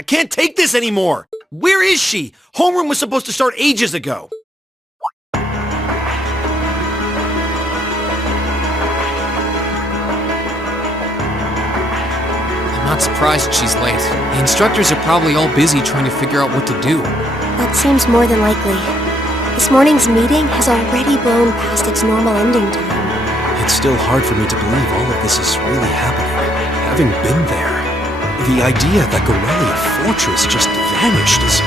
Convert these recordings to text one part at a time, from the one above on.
I can't take this anymore! Where is she? Homeroom was supposed to start ages ago. I'm not surprised she's late. The instructors are probably all busy trying to figure out what to do. That seems more than likely. This morning's meeting has already blown past its normal ending time. It's still hard for me to believe all of this is really happening. Having been there, the idea that Garrelia Fortress just vanished is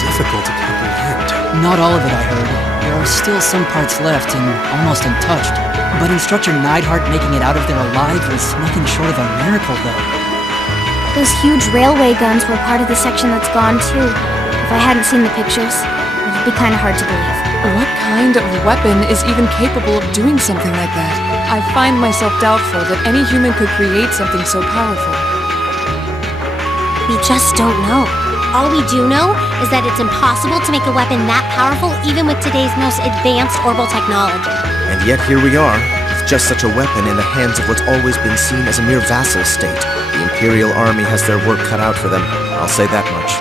difficult to comprehend. Not all of it, I heard. There are still some parts left and almost untouched. But Instructor Neidhart making it out of there alive was nothing short of a miracle, though. Those huge railway guns were part of the section that's gone, too. If I hadn't seen the pictures, it would be kind of hard to believe. What kind of weapon is even capable of doing something like that? I find myself doubtful that any human could create something so powerful. We just don't know. All we do know is that it's impossible to make a weapon that powerful even with today's most advanced orbital technology. And yet here we are, with just such a weapon in the hands of what's always been seen as a mere vassal state. The Imperial Army has their work cut out for them, I'll say that much.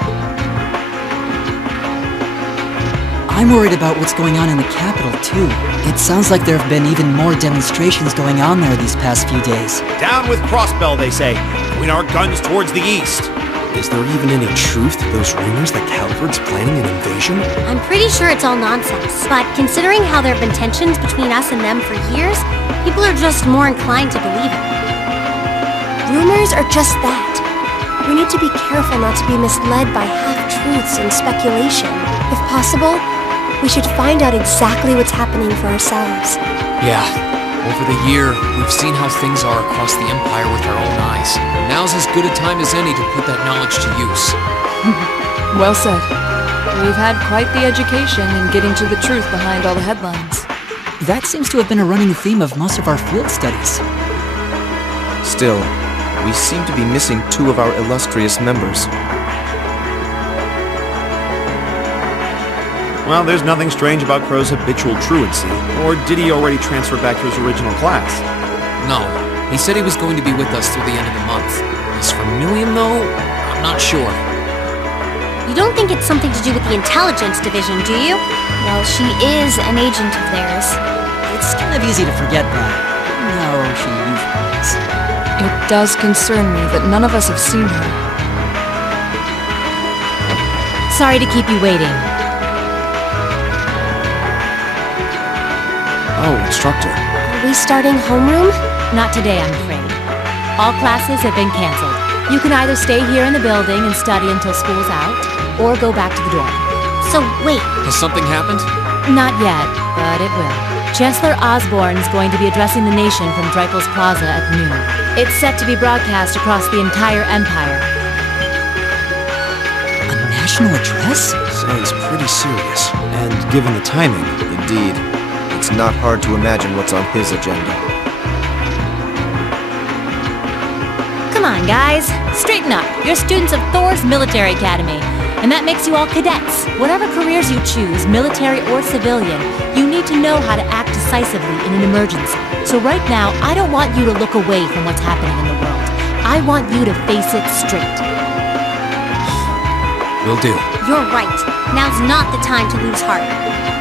I'm worried about what's going on in the capital, too. It sounds like there have been even more demonstrations going on there these past few days. Down with Crossbell, they say. Point our guns towards the east. Is there even any truth to those rumors that Calvard's planning an invasion? I'm pretty sure it's all nonsense, but considering how there have been tensions between us and them for years, people are just more inclined to believe it. Rumors are just that. We need to be careful not to be misled by half-truths and speculation. If possible, we should find out exactly what's happening for ourselves. Yeah. Over the year, we've seen how things are across the Empire with our own eyes. Now's as good a time as any to put that knowledge to use. Well said. We've had quite the education in getting to the truth behind all the headlines. That seems to have been a running theme of most of our field studies. Still, we seem to be missing two of our illustrious members. Well, there's nothing strange about Crow's habitual truancy. Or did he already transfer back to his original class? No. He said he was going to be with us through the end of the month. As for Milliam, though, I'm not sure. You don't think it's something to do with the intelligence division, do you? Well, she is an agent of theirs. It's kind of easy to forget that. No, she usually is. It does concern me that none of us have seen her. Sorry to keep you waiting. Oh, Instructor. Are we starting homeroom? Not today, I'm afraid. All classes have been canceled. You can either stay here in the building and study until school's out, or go back to the dorm. So wait, Has something happened? Not yet, but it will. Chancellor Osborne's going to be addressing the nation from Dreipel's Plaza at noon. It's set to be broadcast across the entire Empire. A national address? Sounds pretty serious. And given the timing, Indeed. It's not hard to imagine what's on his agenda. Come on, guys. Straighten up. You're students of Thor's Military Academy. And that makes you all cadets. Whatever careers you choose, military or civilian, you need to know how to act decisively in an emergency. So right now, I don't want you to look away from what's happening in the world. I want you to face it straight. Will do. you're right. Now's not the time to lose heart.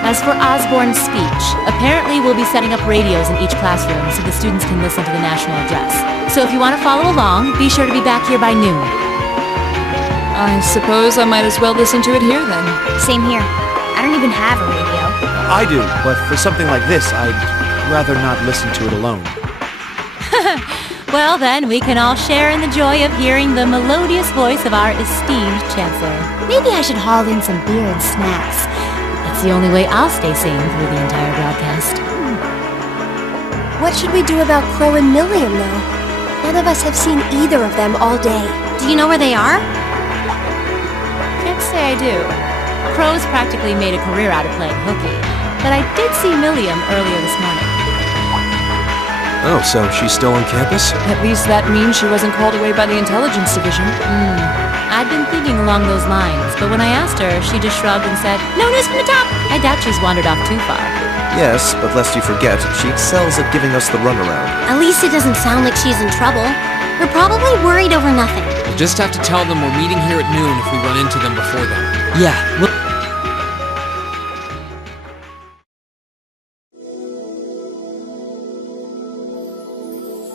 As for Osborne's speech, apparently we'll be setting up radios in each classroom so the students can listen to the national address. So if you want to follow along, be sure to be back here by noon. I suppose I might as well listen to it here then. Same here. I don't even have a radio. I do, but for something like this, I'd rather not listen to it alone. Well then, we can all share in the joy of hearing the melodious voice of our esteemed Chancellor. Maybe I should haul in some beer and snacks. That's the only way I'll stay sane through the entire broadcast. What should we do about Crow and Milliam, though? None of us have seen either of them all day. Do you know where they are? Can't say I do. Crow's practically made a career out of playing hooky, but I did see Milliam earlier this morning. Oh, so she's still on campus? At least that means she wasn't called away by the intelligence division. I'd been thinking along those lines, but when I asked her, she just shrugged and said, "No news from the top." I doubt she's wandered off too far. Yes, but lest you forget, she excels at giving us the runaround. At least it doesn't sound like she's in trouble. We're probably worried over nothing. We'll just have to tell them we're meeting here at noon if we run into them before then. Yeah, well,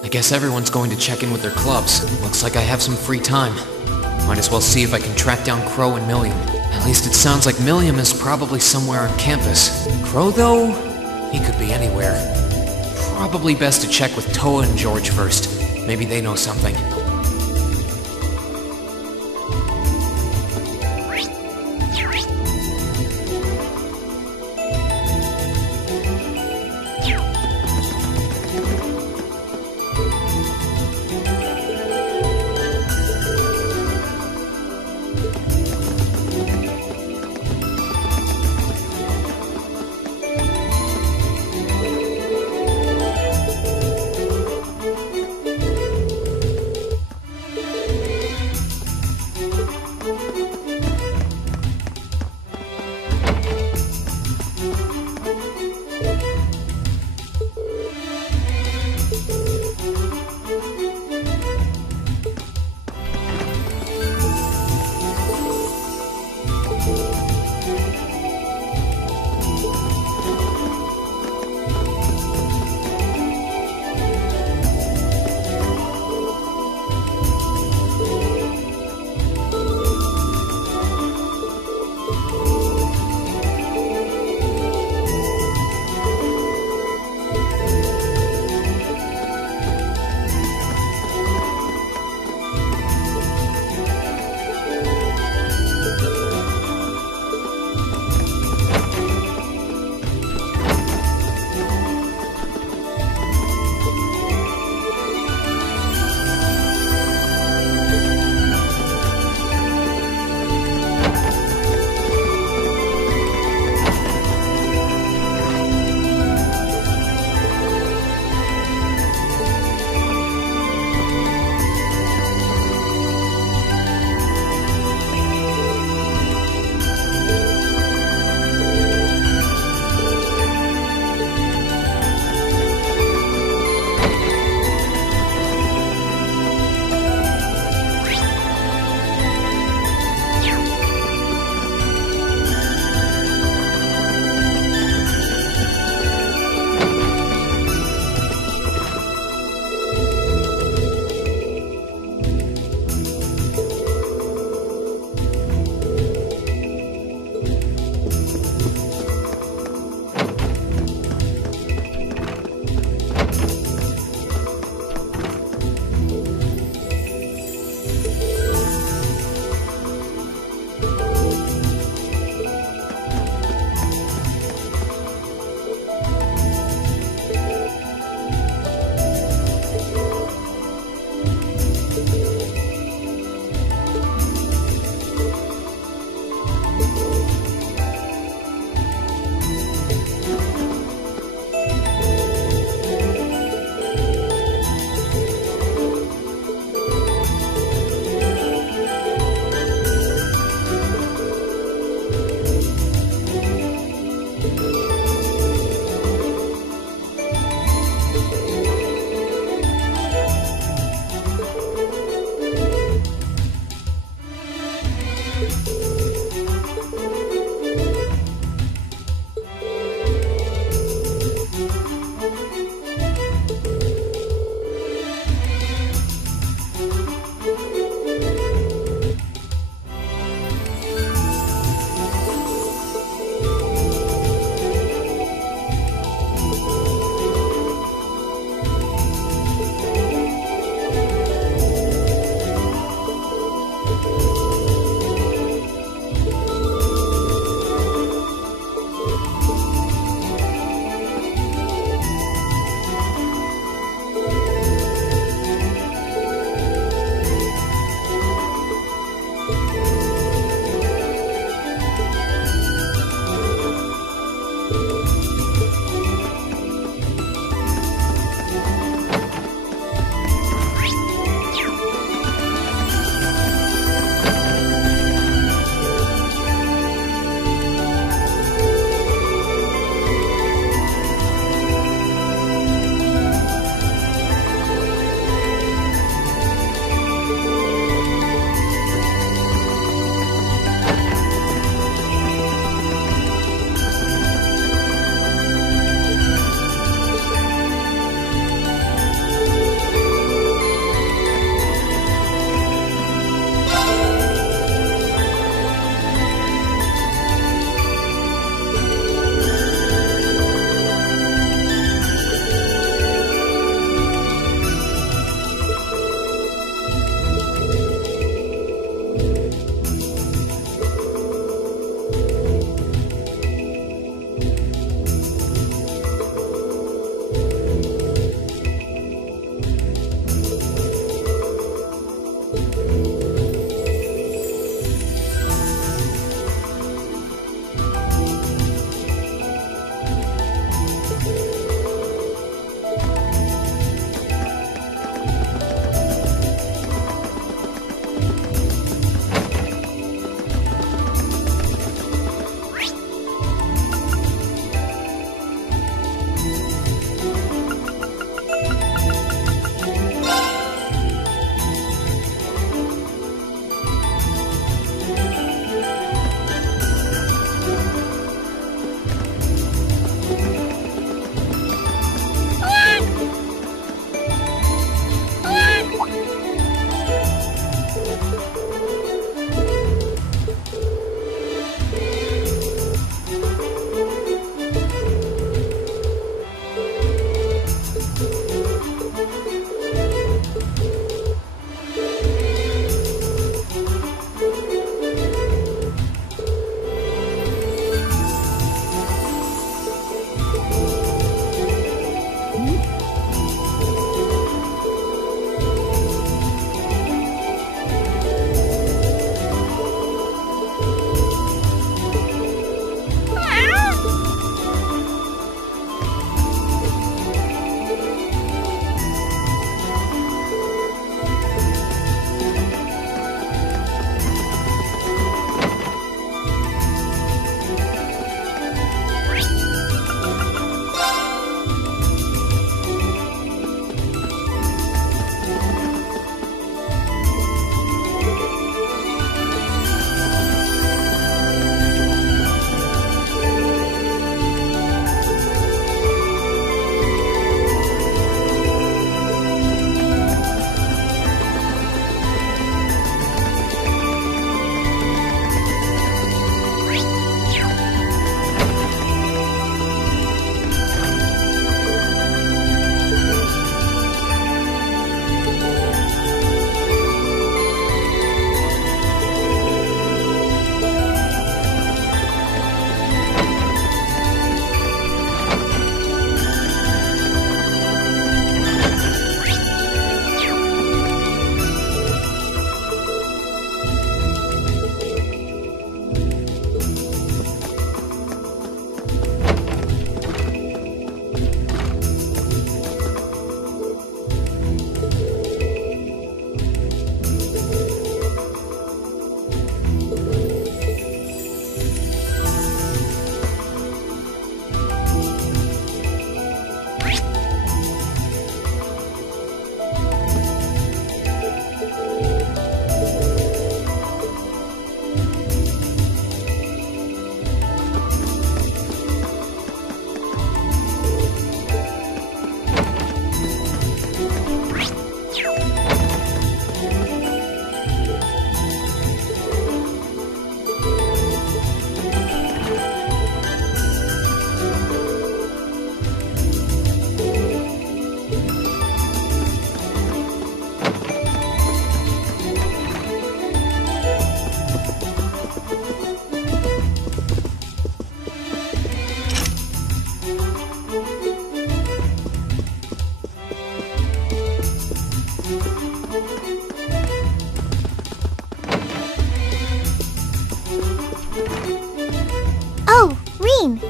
I guess everyone's going to check in with their clubs. Looks like I have some free time. Might as well see if I can track down Crow and Milliam. At least it sounds like Milliam is probably somewhere on campus. Crow, though? He could be anywhere. Probably best to check with Toa and George first. Maybe they know something.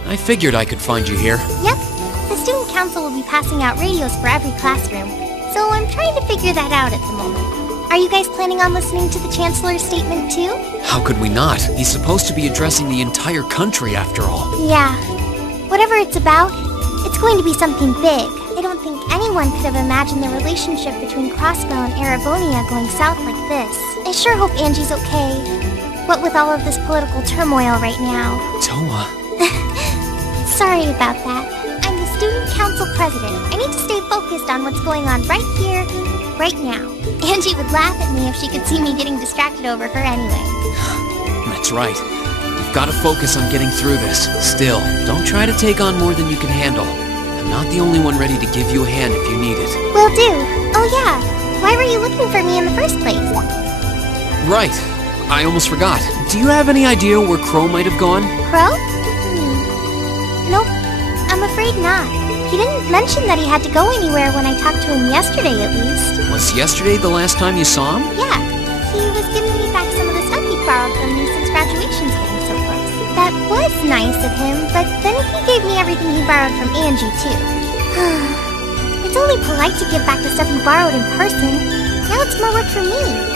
I figured I could find you here. Yep. The student council will be passing out radios for every classroom, so I'm trying to figure that out at the moment. Are you guys planning on listening to the Chancellor's statement too? How could we not? He's supposed to be addressing the entire country after all. Yeah. Whatever it's about, it's going to be something big. I don't think anyone could have imagined the relationship between Crossbell and Erebonia going south like this. I sure hope Angie's okay. What with all of this political turmoil right now. Toa. Sorry about that. I'm the student council president. I need to stay focused on what's going on right here, right now. Angie would laugh at me if she could see me getting distracted over her anyway. That's right. You've got to focus on getting through this. Still, don't try to take on more than you can handle. I'm not the only one ready to give you a hand if you need it. Will do. Oh yeah. Why were you looking for me in the first place? Right. I almost forgot. Do you have any idea where Crow might have gone? Crow? Nope. I'm afraid not. He didn't mention that he had to go anywhere when I talked to him yesterday, at least. Was yesterday the last time you saw him? Yeah. He was giving me back some of the stuff he borrowed from me since graduation's getting so close. That was nice of him, but then he gave me everything he borrowed from Angie, too. It's only polite to give back the stuff you borrowed in person. Now it's more work for me.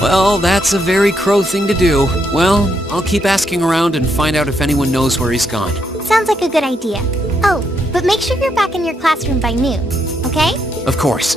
Well, that's a very Crow thing to do. Well, I'll keep asking around and find out if anyone knows where he's gone. Sounds like a good idea. Oh, but make sure you're back in your classroom by noon, okay? Of course.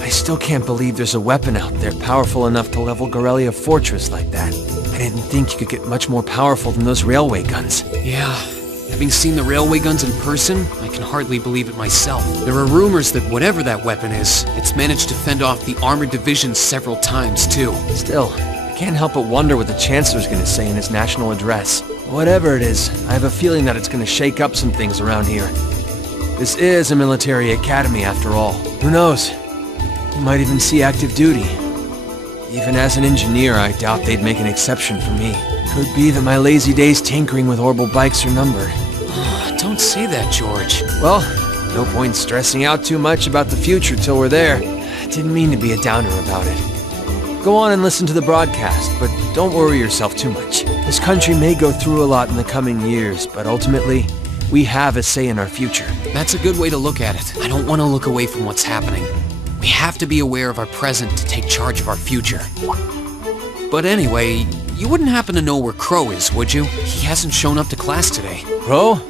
I still can't believe there's a weapon out there powerful enough to level Garrelia Fortress like that. I didn't think you could get much more powerful than those railway guns. Yeah. Having seen the railway guns in person, I can hardly believe it myself. There are rumors that whatever that weapon is, it's managed to fend off the armored divisions several times, too. Still, I can't help but wonder what the Chancellor's gonna say in his national address. Whatever it is, I have a feeling that it's gonna shake up some things around here. This is a military academy after all. Who knows? We might even see active duty. Even as an engineer, I doubt they'd make an exception for me. Could be that my lazy days tinkering with orbital bikes are numbered. Don't say that, George. Well, no point stressing out too much about the future till we're there. Didn't mean to be a downer about it. Go on and listen to the broadcast, but don't worry yourself too much. This country may go through a lot in the coming years, but ultimately, we have a say in our future. That's a good way to look at it. I don't want to look away from what's happening. We have to be aware of our present to take charge of our future. But anyway, you wouldn't happen to know where Crow is, would you? He hasn't shown up to class today. Crow?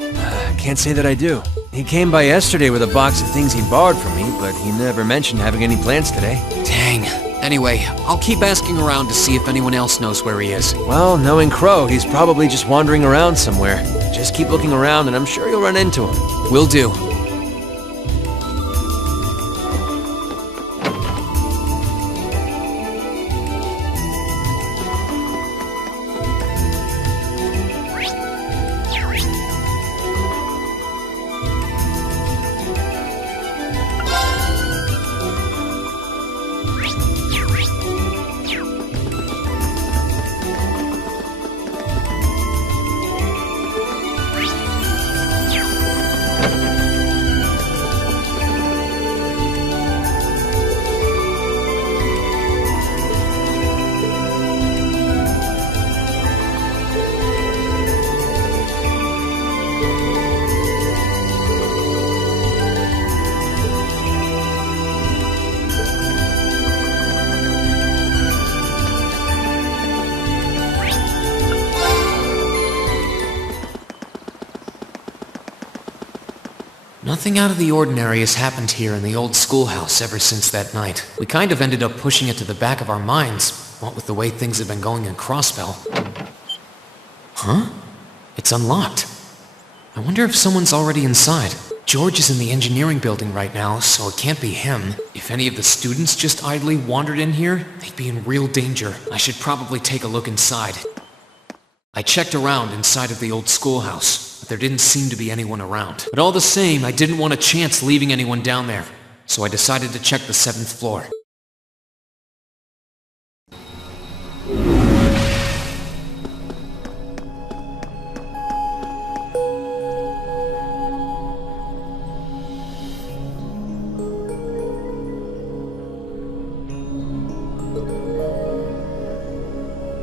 Can't say that I do. He came by yesterday with a box of things he borrowed from me, but he never mentioned having any plans today. Dang. Anyway, I'll keep asking around to see if anyone else knows where he is. Well, knowing Crow, he's probably just wandering around somewhere. Just keep looking around and I'm sure you'll run into him. Will do. Nothing out of the ordinary has happened here in the old schoolhouse ever since that night. We kind of ended up pushing it to the back of our minds, what with the way things have been going in Crossbell. Huh? It's unlocked. I wonder if someone's already inside. George is in the engineering building right now, so it can't be him. If any of the students just idly wandered in here, they'd be in real danger. I should probably take a look inside. I checked around inside of the old schoolhouse, but there didn't seem to be anyone around. But all the same, I didn't want a chance leaving anyone down there, so I decided to check the 7th floor.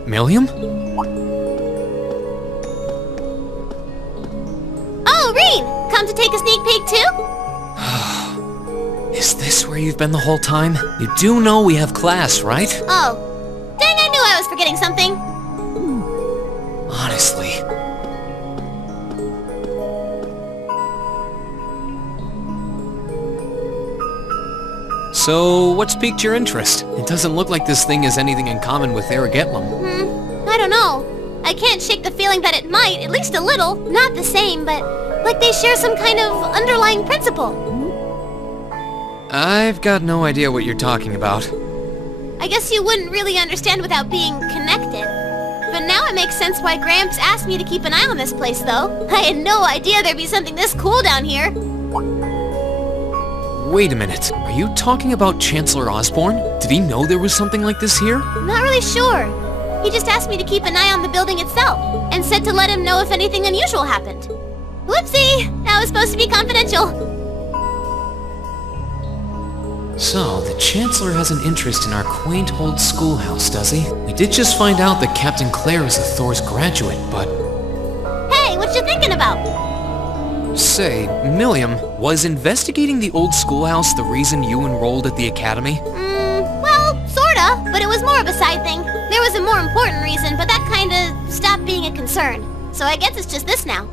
Milliam? Oh, Rean! Come to take a sneak peek too? Is this where you've been the whole time? You do know we have class, right? Oh. Dang, I knew I was forgetting something. Honestly. So, what's piqued your interest? It doesn't look like this thing has anything in common with Erebonia. I don't know. I can't shake the feeling that it might, at least a little. Not the same, but like they share some kind of underlying principle. I've got no idea what you're talking about. I guess you wouldn't really understand without being connected. But now it makes sense why Gramps asked me to keep an eye on this place, though. I had no idea there'd be something this cool down here. Wait a minute. Are you talking about Chancellor Osborne? Did he know there was something like this here? Not really sure. He just asked me to keep an eye on the building itself, and said to let him know if anything unusual happened. Whoopsie! That was supposed to be confidential. So, the Chancellor has an interest in our quaint old schoolhouse, does he? We did just find out that Captain Claire is a Thor's graduate, but... Hey, what you thinking about? Say, Milliam, was investigating the old schoolhouse the reason you enrolled at the academy? Well, sorta, but it was more of a side thing. There was a more important reason, but that kinda stopped being a concern. So I guess it's just this now.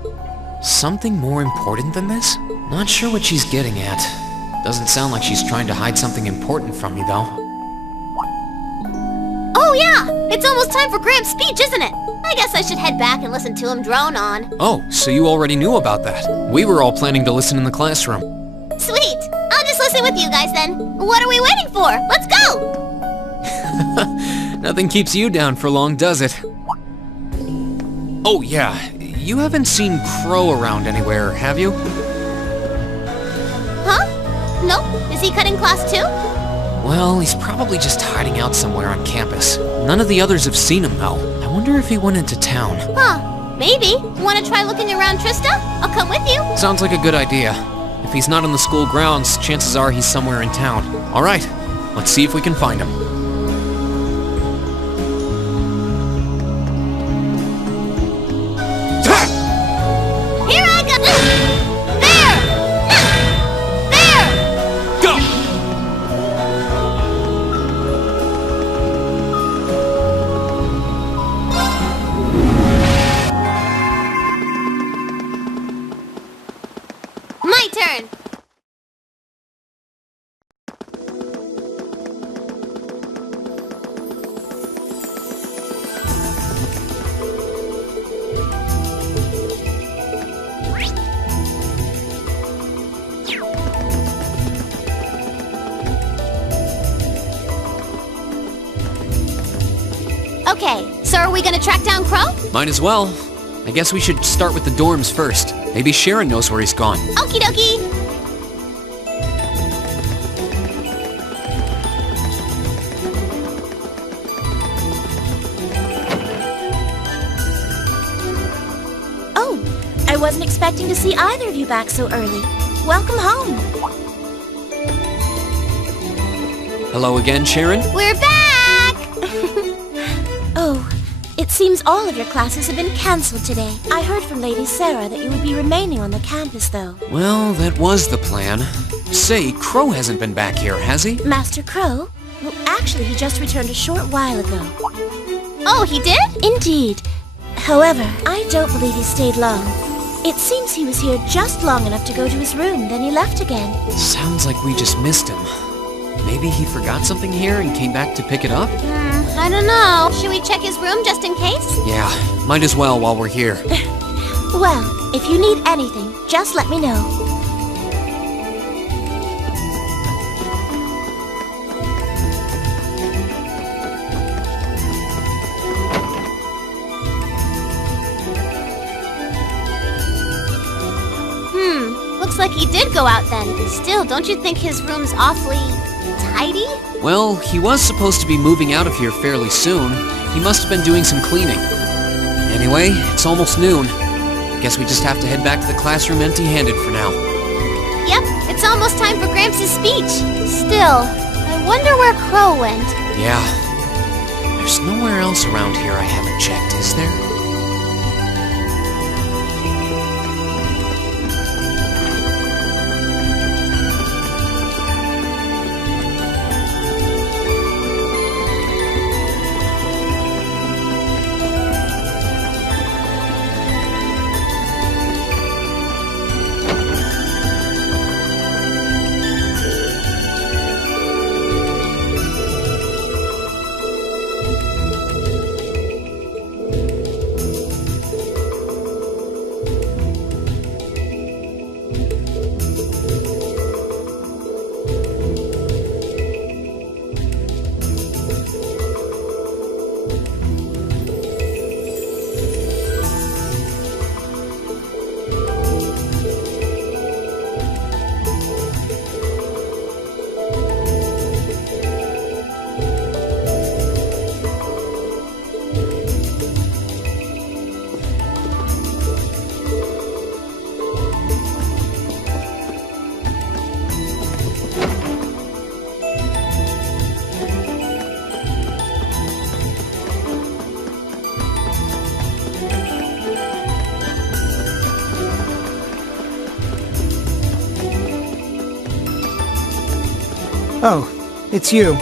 Something more important than this? Not sure what she's getting at. Doesn't sound like she's trying to hide something important from me, though. Oh yeah! It's almost time for Gramps' speech, isn't it? I guess I should head back and listen to him drone on. Oh, so you already knew about that. We were all planning to listen in the classroom. Sweet! I'll just listen with you guys then. What are we waiting for? Let's go! Nothing keeps you down for long, does it? Oh yeah, you haven't seen Crow around anywhere, have you? Huh? Nope. Is he cutting class too? Well, he's probably just hiding out somewhere on campus. None of the others have seen him, though. I wonder if he went into town. Huh, maybe. Want to try looking around, Trista? I'll come with you. Sounds like a good idea. If he's not on the school grounds, chances are he's somewhere in town. All right, let's see if we can find him. Here I go! There! There! Go! My turn! Okay, so are we gonna track down Crow? Might as well. I guess we should start with the dorms first. Maybe Sharon knows where he's gone. Okie dokie! Oh, I wasn't expecting to see either of you back so early. Welcome home. Hello again, Sharon? We're back! Oh, it seems all of your classes have been cancelled today. I heard from Lady Sarah that you would be remaining on the campus, though. Well, that was the plan. Say, Crow hasn't been back here, has he? Master Crow? Well, actually, he just returned a short while ago. Oh, he did? Indeed. However, I don't believe he stayed long. It seems he was here just long enough to go to his room, then he left again. Sounds like we just missed him. Maybe he forgot something here and came back to pick it up? I don't know. Should we check his room just in case? Yeah, might as well while we're here. Well, if you need anything, just let me know. Looks like he did go out then. Still, don't you think his room's awfully tidy? Well, he was supposed to be moving out of here fairly soon. He must have been doing some cleaning. Anyway, it's almost noon. Guess we just have to head back to the classroom empty-handed for now. Yep, it's almost time for Gramps' speech. Still, I wonder where Crow went. Yeah. There's nowhere else around here I haven't checked, is there? Oh, it's you.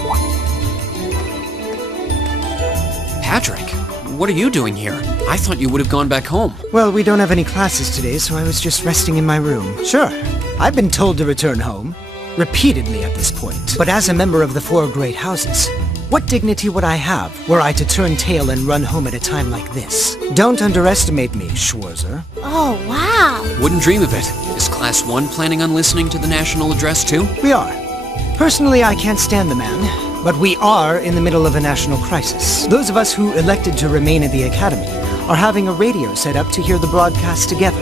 Patrick, what are you doing here? I thought you would have gone back home. Well, we don't have any classes today, so I was just resting in my room. Sure, I've been told to return home. Repeatedly at this point. But as a member of the Four Great Houses, what dignity would I have were I to turn tail and run home at a time like this? Don't underestimate me, Schwarzer. Oh, wow. Wouldn't dream of it. Is Class 1 planning on listening to the national address too? We are. Personally, I can't stand the man, but we are in the middle of a national crisis. Those of us who elected to remain at the Academy are having a radio set up to hear the broadcast together.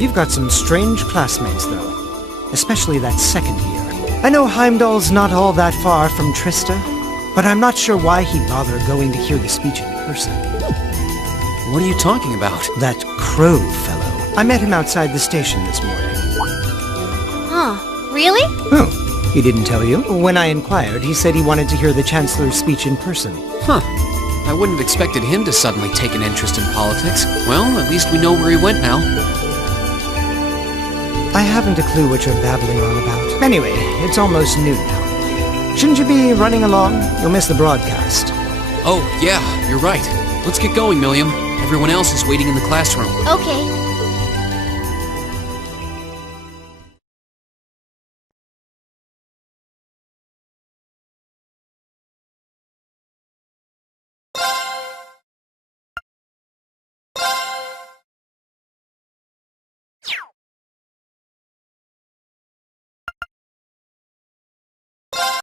You've got some strange classmates, though. Especially that second year. I know Heimdall's not all that far from Trista, but I'm not sure why he'd bother going to hear the speech in person. What are you talking about? That Crow fellow. I met him outside the station this morning. Huh. Really? Oh, he didn't tell you? When I inquired, he said he wanted to hear the Chancellor's speech in person. Huh. I wouldn't have expected him to suddenly take an interest in politics. Well, at least we know where he went now. I haven't a clue what you're babbling on about. Anyway, it's almost noon now. Shouldn't you be running along? You'll miss the broadcast. Oh, yeah, you're right. Let's get going, Milliam. Everyone else is waiting in the classroom. Okay.